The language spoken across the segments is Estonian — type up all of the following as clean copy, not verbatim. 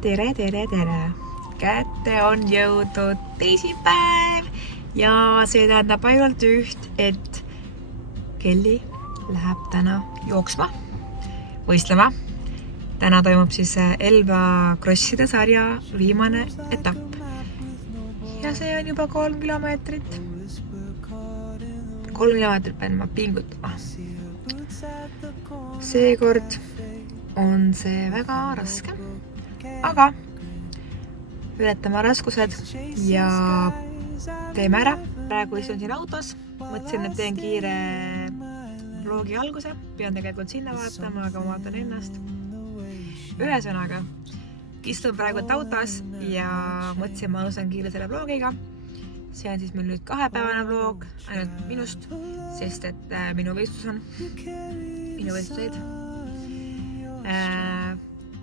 Tere! Kätte on jõudnud teisipäev ja see tähendab ainult üht, et Kelly läheb täna jooksma, võistlema. Täna toimub siis Elva krosside sarja viimane etapp. Ja see on juba 3 kilomeetrit. 3 kilomeetrit pean ma pingutama. Seekord on see väga raske. Aga ületame raskused ja teeme ära. Praegu istun siin autos. Mõtlesin, et teen kiire vlogi alguse. Pean tegelikult sinna vaatama, aga ma vaatan ennast. Ühesõnaga, istun praegu autos ja mõtlesin, ma alustan kiire selle vlogiga. See on siis meil nüüd 2-päevane vlog ainult minust, sest et minu võistlused.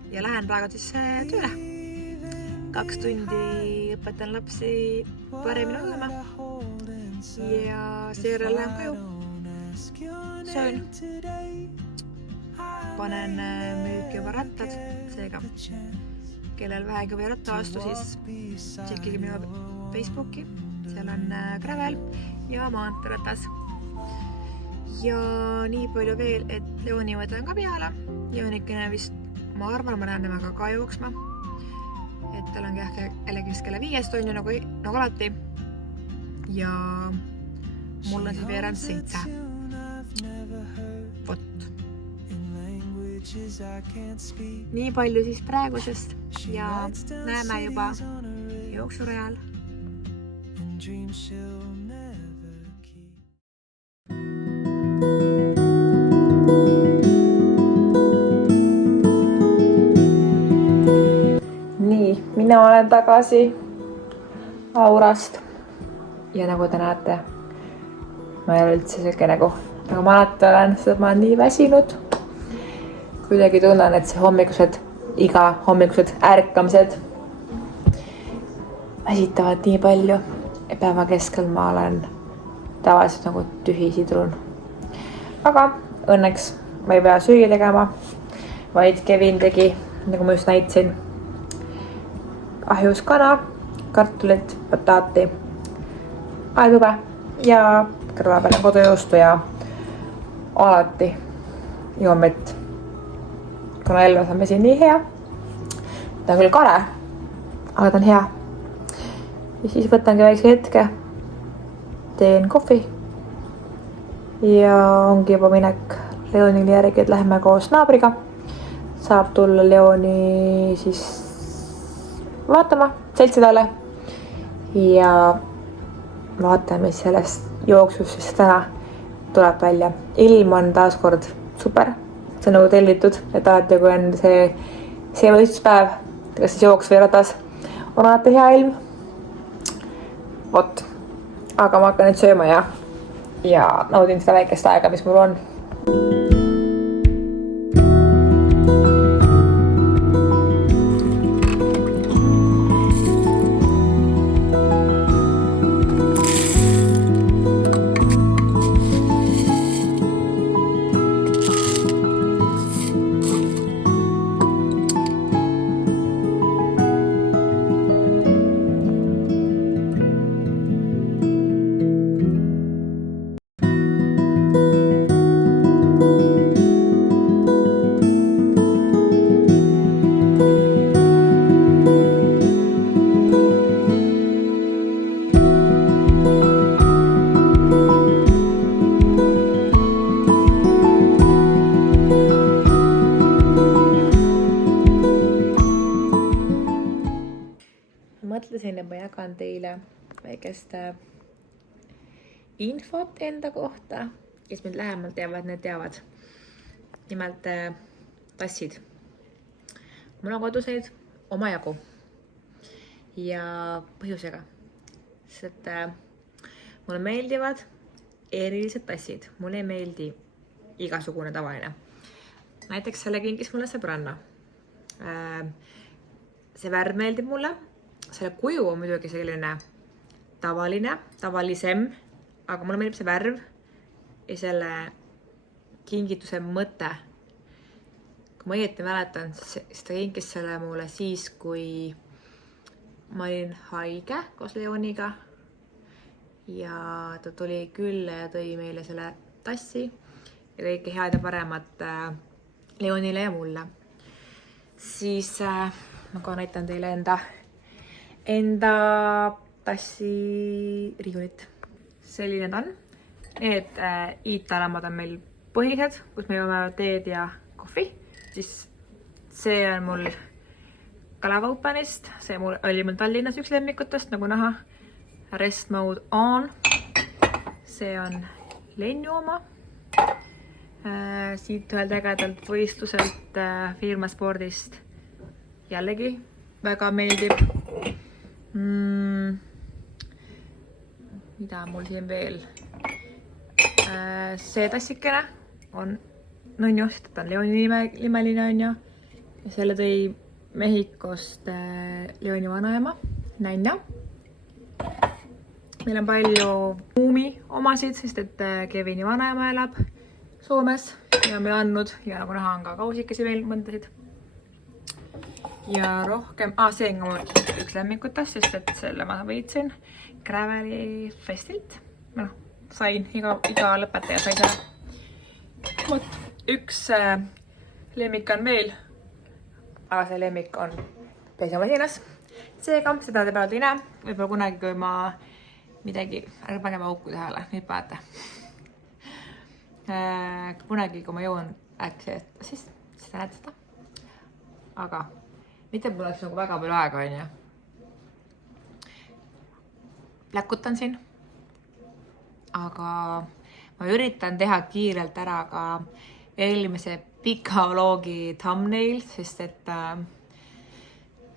Ja lähen praegu siis tööle. 2 tundi õpetan lapsi paremini ujuma ja seejärel lähen koju. Söön. Panen müüki juba rattad, seega kellel vähegi või rattaastu, siis tšekkige minu Facebooki. Seal on gravel ja maanteeratas. Ja nii palju veel, et Leoni võtan ka peale. Leonikene vist, ma arvan, ma lähen temaga ka jooksma. Et tal on jällegi kella 5 on ju nagu alati. Ja mul on siis veerand 7. Vot. Nii palju siis praegusest ja näeme juba jooksurajal. Nii, mina olen tagasi Aurast ja nagu te näete, ma ei ole üldse selline nagu ma alati olen, sest ma olen nii väsinud. Kuidagi tunnen, et see iga hommikused ärkamised väsitavad nii palju ja päeva keskel ma olen tavaliselt nagu tühi sidrun. Aga õnneks ma ei pea süüa tegema, vaid Kevin tegi, nagu ma just näitasin, ahjus kana, kartulit, pataati, aedube ja kõrva peal on kodujuustu ja alati joon vett. Kuna Elvas on vesi nii hea. Ta on küll kare, aga ta on hea. Ja siis võtangi väikse hetke, teen kohvi ja ongi juba minek Leonile järgi, et läheme koos naabriga. Saab tulla Leoni siis vaatama seltsidale ja vaatame sellest jooksust, sest täna tuleb välja. Ilm on taas kord super. See on nagu tellitud, et alati kui on see võistluspäev, kas siis jooks või ratas, on alati hea ilm. Vot. Aga ma hakkan nüüd sööma ja naudin seda väikest aega, mis mul on. Mõtlesin, et ma jagan teile väikest infot enda kohta, kes mind lähemalt teavad, need teavad. Nimelt tassid. Mul on koduseid omajagu ja põhjusega. Sest mulle meeldivad erilised tassid. Mulle ei meeldi igasugune tavaline. Näiteks selle kinkis mulle sõbranna. See värv meeldib mulle. Selle kuju on muidugi selline tavalisem, aga mulle meeldib see värv ja selle kingituse mõte. kui ma õieti mäletan, siis ta kinkis selle mulle siis, kui ma olin haige koos Leoniga. Ja ta tuli külla ja tõi meile selle tassi ja kõike head ja paremat Leonile ja mulle. Siis ma kohe näitan teile enda tassi riiulit. Selline ta on. Need iitalamad on meil põhilised, kus me joome teed ja kohvi. Siis see on mul Kaleva Openist. See oli mul Tallinnas üks lemmikutest, nagu näha. Rest Mode On. See on Lennu oma. Siit ühelt ägedalt võistluselt firma spordist. Jällegi väga meeldib. Mida mul siin veel? See tassikene on Nonjo, sest ta on Leoni nimeline on jo. Ja selle tõi Mehhikost Leoni vanaema, Nänja. Meil on palju muumi omasid, sest et Kevini vanaema elab Soomes ja me andnud ja nagu näha on ka kausikesi veel mõndasid. Ja rohkem, see on mul üks lemmikutest, sest et selle ma võitsin Graveli Festilt. Sain, iga lõpetaja sai selle. Võt, üks lemmik on veel, aga see lemmik on pesemasinas. Seega, seda te pealt ei näe. Võib-olla kunagi, kui ma midagi, ärge pange auku tähele, nüüd panete. Kunagi, kui ma joon äkki, siis seda näed seda. Aga mitte mul oleks nagu väga palju aega, on ju. Pläkutan siin. Aga ma üritan teha kiirelt ära ka eelmise pika vlogi thumbnail, sest et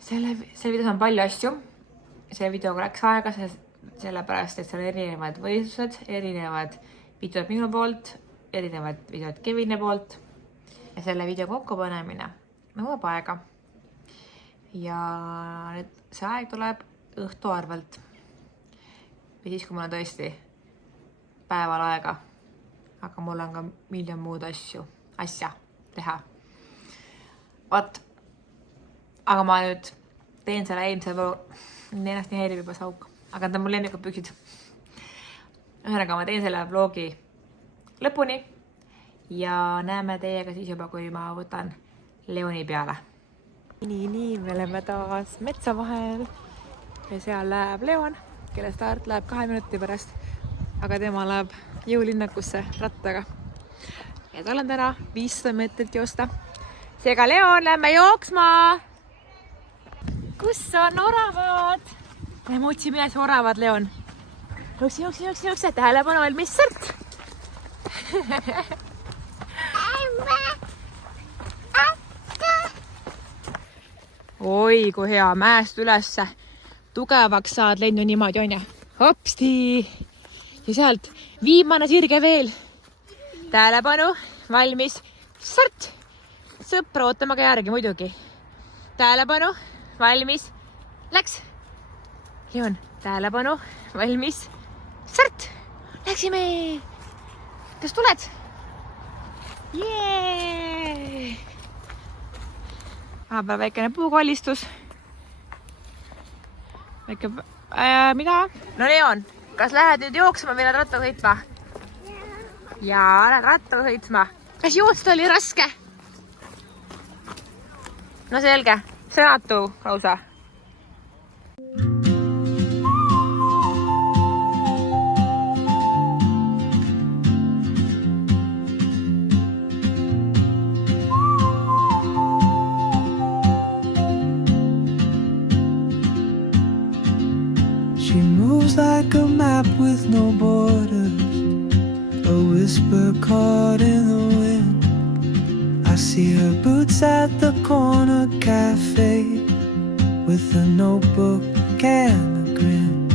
selle videos on palju asju. See videoga läks aega, sellepärast, et seal erinevad võistlused, erinevad videod minu poolt, erinevad videod Kevini poolt. Ja selle video kokkupanemine nõuab aega. Ja nüüd see aeg tuleb õhtu arvelt. Või siis, kui mul on tõesti päeval aega. Aga mul on ka miljon muud asja teha. Vaat. Aga ma nüüd teen selle eelmise ennast nii häirib juba sauk. Aga ta on mul lemmikud püksid. Ühesõnaga ma teen selle vlogi lõpuni ja näeme teiega siis juba, kui ma võtan Leoni peale. Nii, me oleme taas metsa vahel ja seal läheb Leon, kelle start läheb 2 minuti pärast, aga tema läheb jõulinnakusse rattaga. Ja tal on täna 500 meetrit joosta. Seega Leon, lähme jooksma! Kus on oravad? Lähme otsime üles oravad, Leon. Jookse. Tähelepanu valmis sõrt. Oi, kui hea. Mäest ülesse. Tugevaks saad lennu niimoodi, on ja? Hopsti. Ja sealt viimane sirge veel. Tähelepanu valmis sõrt. Sõpra ootame ka järgi muidugi. Tähelepanu valmis. Läks. Leon, tähelepanu, valmis, sõrt, läksime, kas tuled? Jee! Vahepeal väikene puukallistus. Väike, mida? No Leon, kas lähed nüüd jooksma või lähed rattaga sõitma? Jaa, lähed rattaga sõitma. Kas joosta oli raske? No selge, sõnatu lausa. Like a map with no borders, a whisper caught in the wind. I see her boots at the corner cafe with a notebook and a grin.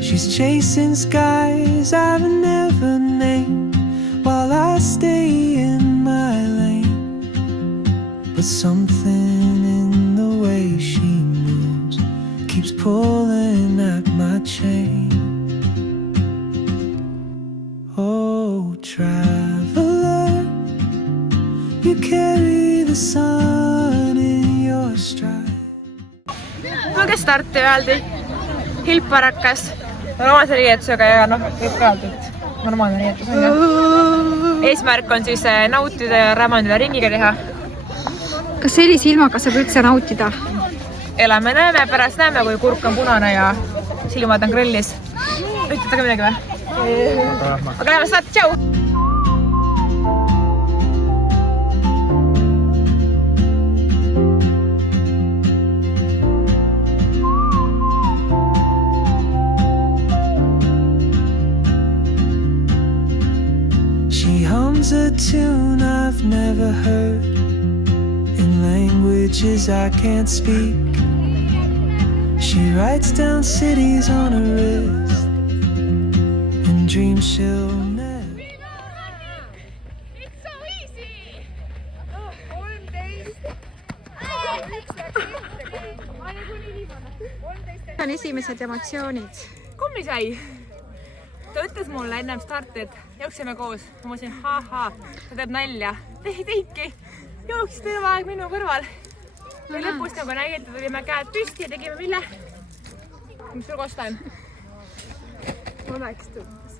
She's chasing skies I've never named while I stay in my lane. But something in the way she moves keeps pulling at my chain. Oh, traveler, you carry tulge starti, öeldi. Hilparakas. Normaalse riietusega ja noh, võib ka öelda, et normaalne riietus on ju. Eesmärk on siis nautida ja Rämandile ringiga teha. Kas sellise ilmaga saab üldse nautida? Elame näeme, pärast näeme, kui kurk on punane ja silmad on grillis. Ütlete ka midagi või? Aga läheme starti, tšau! She hums a tune I've never heard in languages I can't speak. She writes down cities on her wrist and dreams she'll never. It's so easy! 13. On esimesed emotsioonid? Kummisai! Ta ütles mulle ennem starti, et jookseme koos. Ma mõtlesin, ha-ha, ta teeb nalja. Teidki, jooksis terve aeg minu kõrval. Ja lõpus nagu nägite, tulime käed püsti ja tegime mille? Mis sul kostan? Oleks tõmbas.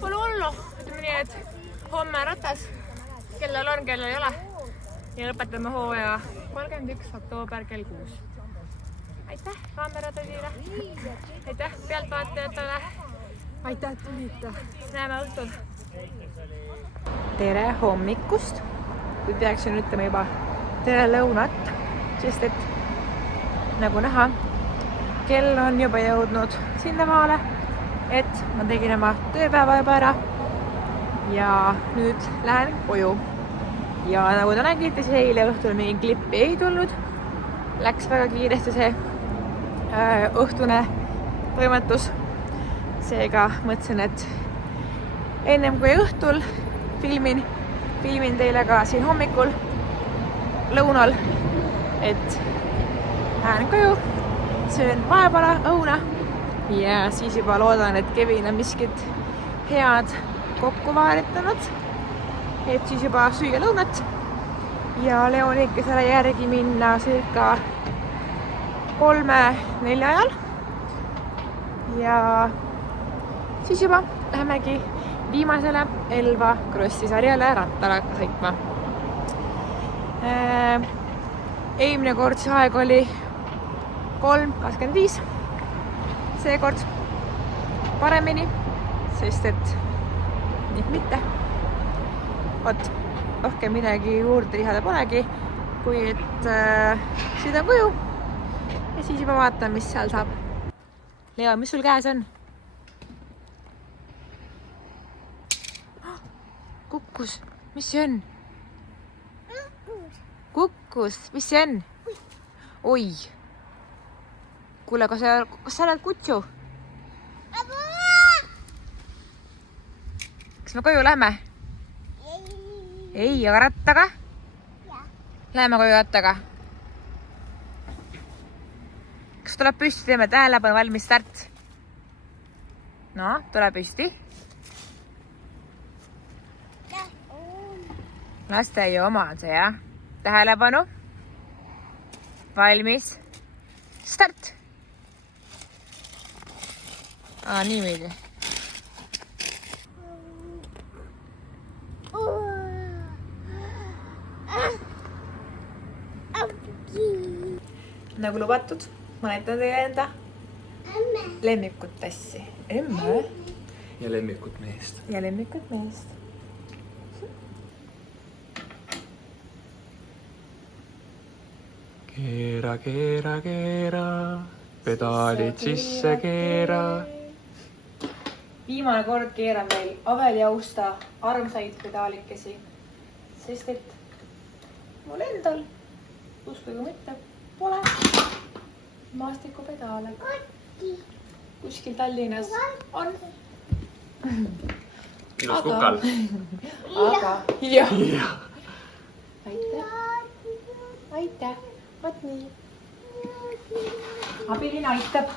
Pole hullu. Ütleme nii, et homme ratas. Kellel on, kellel ei ole. Ja lõpetame hooaja 31. oktoober kell 6. Aitäh kaameratõdile. Aitäh pealtvaatajatele. Aitäh, et tulite. Näeme õhtul. Tere hommikust. Kui peaksin ütlema juba tere lõunat, sest et nagu näha, kell on juba jõudnud sinnamaale, et ma tegin oma tööpäeva juba ära ja nüüd lähen koju. Ja nagu te nägite, siis eile õhtul mingi klippi ei tulnud. Läks väga kiiresti see õhtune toimetus. Seega mõtlesin, et ennem kui õhtul filmin teile ka siin hommikul lõunal, et lähen koju, söön vahepeal õuna ja siis juba loodan, et Kevin on miskit head kokku vaaritanud, et siis juba süüa lõunat ja Leonikesele järgi minna circa 3-4 ajal ja siis juba lähemegi viimasele Elva Krossi sarjale rattale sõitma. Eelmine kord see aeg oli 3:25. Seekord paremini, sest et mitte. Vot, rohkem midagi juurde lisada polegi, kui et sõidan koju ja siis juba vaatan, mis seal saab. Leo, mis sul käes on? Kukkus, mis see on? Kukkus, mis see on? Oi! Kuule, kas sa oled kutsu? Kas me koju lähme? Ei, aga rattaga? Läheme koju rattaga. Kas tuleb püsti, teeme tähelepanu, valmis start? No, tule püsti. Lasteaia oma on see, jah? Tähelepanu. Valmis. Start! Niimoodi. Nagu lubatud, ma näitan teile enda lemmikut tassi. Emme. Ja lemmikut meest. Ja lemmikut meest. Keera, keera, keera, pedaalid sisse keera. Viimane kord keeran veel Aveljausta armsaid pedaalikesi, sest et mul endal, uskuge mitte, pole maastikupedaale. Kuskil Tallinnas on. Ilus kukal. Aga, jah. Ja. Aitäh. Aitäh. Vaat nii. Abiline aitab.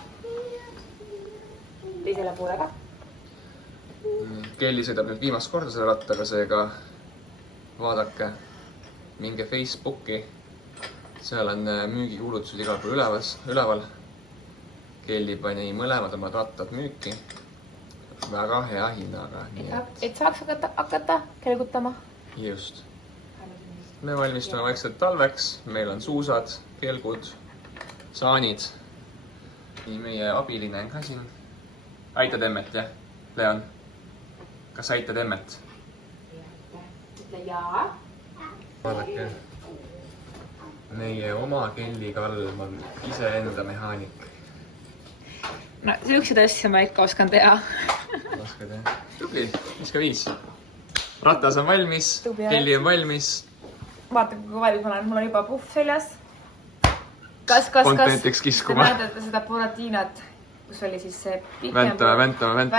Teisele poole ka. Kelly sõidab nüüd viimast korda selle rattaga, seega vaadake, minge Facebooki, seal on müügikuulutused igal pool üleval. Kelly pani mõlemad oma rattad müüki. Väga hea hinnaga. Et saaks hakata kelgutama. Just. Me valmistume vaikselt talveks. Meil on suusad, kelgud, saanid. Nii meie abiline on ka siin. Aitad emmet, jah? Leon, kas aitad emmet? Ütle jaa. Vaadake. Meie oma Kelly Kalm on iseenda mehaanik. No, sihukesed asja ma ikka oskan teha. Oskad, jah? Tubli, viska 5. Ratas on valmis, Kelly on valmis. Vaata, kui valmis ma olen, mul on juba puhv seljas. Pont näiteks kiskuma. Te näete seda Buratiinat, kus oli siis see pikem. Väntame.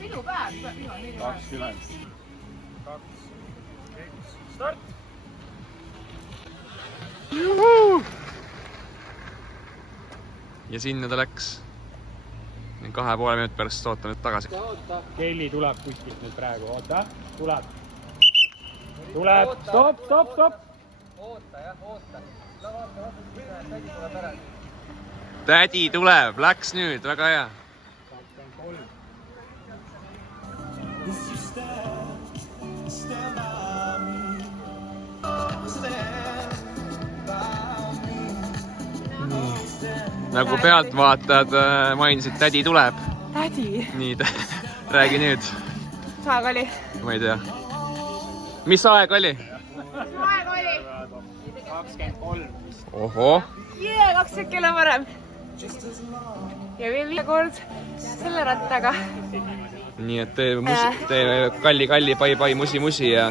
Minu päev. 20. 2, 1, start! Ja sinna ta läks. 2,5 minutit pärast oota nüüd tagasi. Kelly tuleb kuskilt nüüd praegu, oota, tuleb. Stop! Oota, jah, oota. Tädi tuleb, läks nüüd, väga hea. Nagu pealtvaatajad mainisid, tädi tuleb. Tädi. Nii, räägi nüüd. Mis aeg oli? Ma ei tea. Mis aeg oli? Aeg oli? 23. Oho. 20 kella varem. Ja veel 5 kord selle rattaga. Nii et tee kalli, pai, musi ja...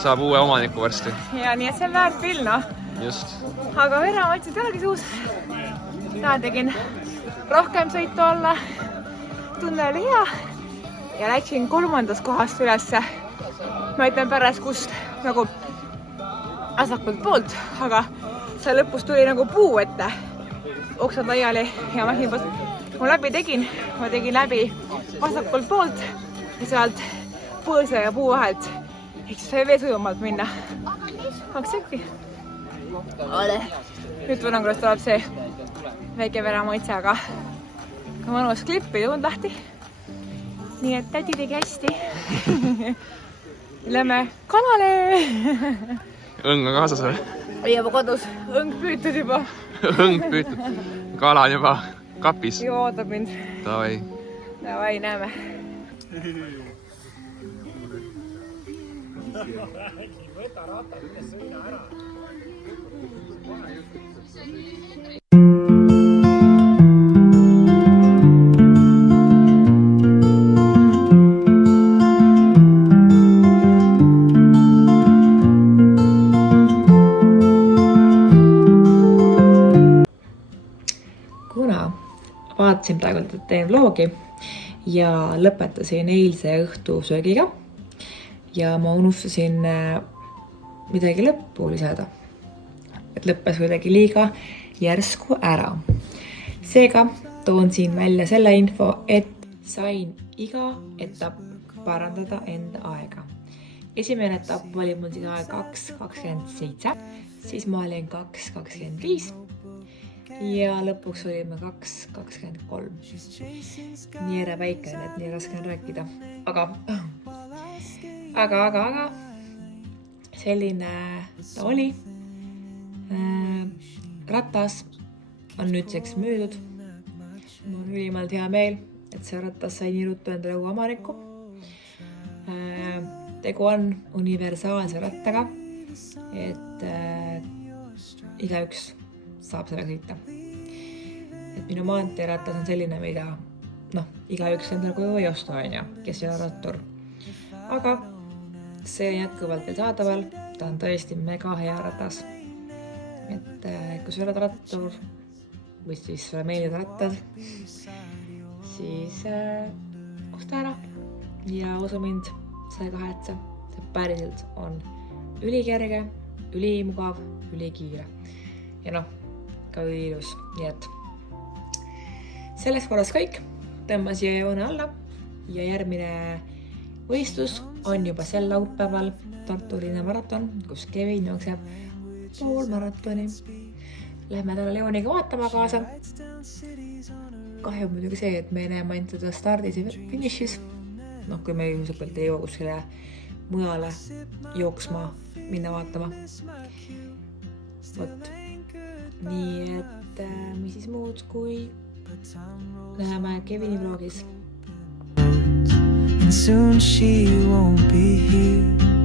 Saab uue omaniku varsti. Ja nii, et see on väärt pill, noh. Just. Aga verematsid ei olegi suus. Täna tegin rohkem sõitu olla. Tunne oli hea. Ja läksin 3. kohast ülesse. Ma ütlen pärast, kust nagu vasakult poolt, aga see lõpus tuli nagu puu ette. Oksad laiali ja ma läbi tegin. Ma tegin läbi vasakult poolt ja sealt põõse ja puu vahelt. Ehk siis sai veel sujumalt minna. 2 sekki. Nüüd tunnen, kuidas tuleb see väike veramoitse, aga ka mõnus klipp ei tulnud lahti. Nii et tädi tegi hästi. Lähme kanale. Õng on kaasas või? Oli juba kodus. Õng püütud juba. Õng püütud. Kala on juba kapis. Juba ootab mind. Davai. Davai, näeme. Võta ratad üles, sõina ära. Kuna vaatasin praegu, et teen vlogi ja lõpetasin eilse õhtu söögiga ja ma unustasin midagi lõppu lisada. Et lõppes kuidagi liiga järsku ära. Seega toon siin välja selle info, et sain iga etapp parandada enda aega. Esimene etapp oli mul siis aeg 2.27, siis ma olin 2.25 ja lõpuks olime 2.23. Nii ere väike, et nii raske on rääkida. Aga selline ta oli. Ratas on nüüdseks müüdud. Mul on ülimalt hea meel, et see ratas sai nii ruttu endale uue omaniku. Tegu on universaalse rattaga, et igaüks saab sellega sõita. Et minu maanteeratas on selline, mida igaüks endale koju ei osta, kes ei ole rattur. Aga see on jätkuvalt veel saadaval, ta on tõesti mega hea ratas. Et kui sa oled rattur või siis sulle meeldivad rattad, siis osta ära ja usu mind, sa ei kahetse, see päriselt on ülikerge, ülimugav, ülikiire ja noh, ka üliilus, nii et selles korras kõik, tõmba siia joone alla ja järgmine võistlus on juba sel laupäeval Tartu linnamaraton, kus Kevin jookseb poolmaratoni. Lähme talle Leoniga vaatama kaasa. Kahju muidugi see, et me näeme ainult teda stardis ja finišis. Noh, kui me juhuselt ei jõua kuskile mujale jooksma, minna vaatama. Vot. Nii et mis siis muud, kui läheme Kevini vlogis. And soon she won't be here.